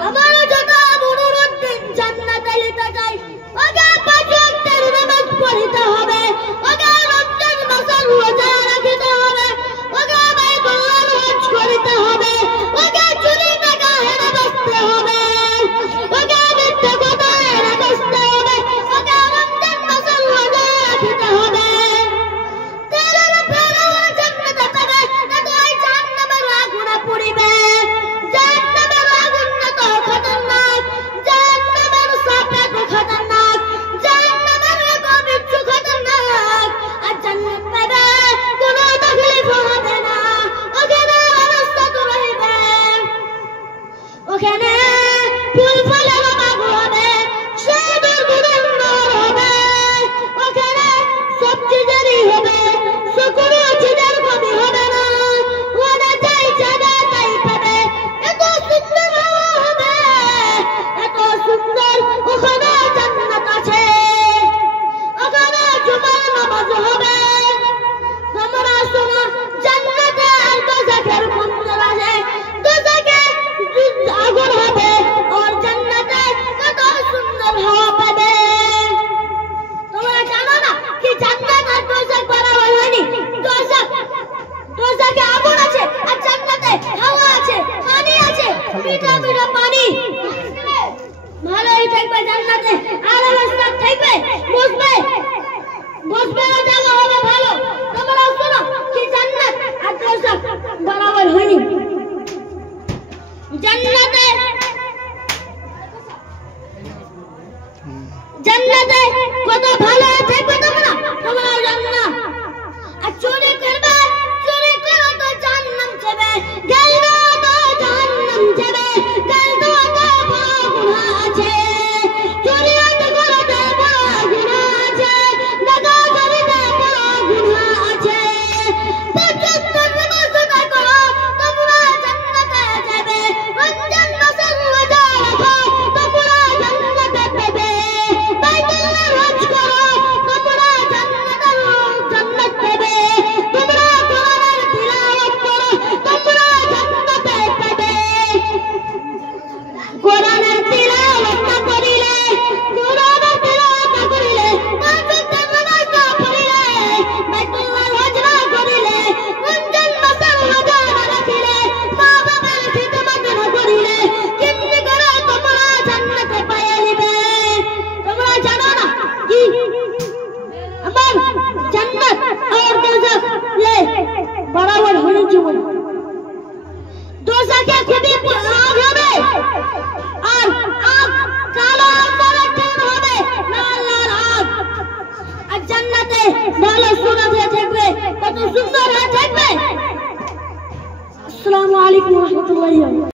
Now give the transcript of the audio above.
আমারও যত অনুরোধ দিন জান্নাতে যেতে চাই ওকে পাঁচ ওয়াক্তের নামাজ পড়তে হবে ওকে রমজান মাসের রোজা রাখতে হবে ওকে বাইতুল্লাহর হজ করতে হবে ওকে চুরি টাকা হেরে বাঁচতে হবে ওকে মিথ্যা কথা হেরে বাঁচতে হবে ওকে রমজান মাসের রোজা রাখতে হবে তেলের ফেরা জান্নাতে পাবে না তো এই জাহান্নামের আগুনে পুড়িবে জাহান্নামের আগুন না তো খতরনাক জাহান্নামের সাপে তো খতরনাক জাহান্নামের বিচ্ছু খতরনাক আর জান্নাত পাবে কোনো তকলিফ হবে না ওখানে অবস্থা তো রইবে ওখানে ফুল ফলের বাগান হবে সুন্দর গুণার হবে ওখানে সব চিজেরই হবে সকল চিজের কমি হবে না ওরা যাই যাবে তাই পাবে এত সুন্দর হবে এত সুন্দর ওখানে জান্নাত আছে ওখানে জুমার নামাজ হবে তোমরা শোনো জান্নাতে আর দোজখের মন্দির আছে দোজখে আগুন হবে আর জান্নাতে কত সুন্দর হাওয়া পাবে তোমরা জানো না কি জান্নাত আর দোজখ বরাবর হয়নি দোজখে আগুন আছে আর জান্নাতে হাওয়া আছে পানি আছে মিঠা মিঠা পানি ভালোই থাকবে জান্নাতে আর অবস্থা থাকবে বসবে জায়গা হবে ভালো তোমরা শোনো কি জান্নাত আর দোজখ বরাবর হয়নি জান্নাতে কত ভালো থাকবে তোমরা জানো না আর চুরি করবে চুরি করো তো জাহান্নাম যাবে গেল তো জাহান্নাম যাবে গেল তো বড় গুনাহ আছে চুরি করো তো বড় গুনাহ আছে দাদা করিতে বড় গুনাহ আছে পঁচাত্তর নামাজ আদায় করো তোমরা জান্নাতে যাবে রমজান মাসের রোজা রাখো তোমরা জান্নাতে পাবে বাইতুল্লাহর হজ করো তোমরা জান্নাত পাবে তোমরা কোরআনের তিলাওয়াত করো তোমরা জান্নাতে পাবে কোরআনের তিলাওয়াত না করিলে মাসুদের নামাজ না পড়িলে বাইতুল্লাহর হজ না করিলে রমজান মাসের রোজা না রাখিলে মা বাবার খিদমত না করিলে কেমনি করে তোমরা জান্নাতে পাইবে তোমরা জানো না কি আমার জান্নাত আর দোজখ বরাবর হয়ে জীবন দোজখে খুবই আগ হবে আর আগ কালো করে ট্রেন হবে না আল্লাহর আগ আর জান্নাতে ভালো সুন্দর হয়ে থাকবে কত সুন্দর হয়ে থাকবে আসসালামু আলাইকুম ওয়া রাহমাতুল্লাহি